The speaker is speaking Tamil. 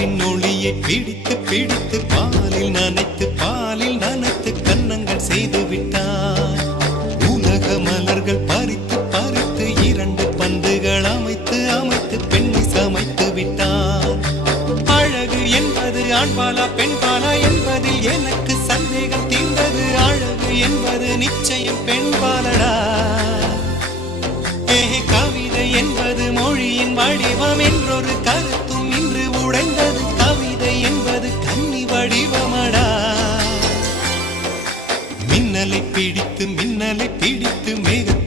நிலவின் ஒளியை பிடித்து பிடித்து பாலில் நனைத்து கன்னங்கள் செய்து விட்டார். உலக மலர்கள் பறித்து பறித்து 2 பந்துகள் அமைத்து அமைத்து பெண்ணை சமைத்து விட்டார். அழகு என்பது ஆண்பாலா பெண்பாலா என்பதில் எனக்கு சந்தேகம் தீர்ந்தது. அழகு என்பது நிச்சயம் பெண்பாலடா. கவிதை என்பது மொழியின் வடிவம் என்றொரு கருத்தும் இன்று உடைந்தது. கவிதை என்பது கன்னி வடிவமடா. மின்னலை பிடித்து மேக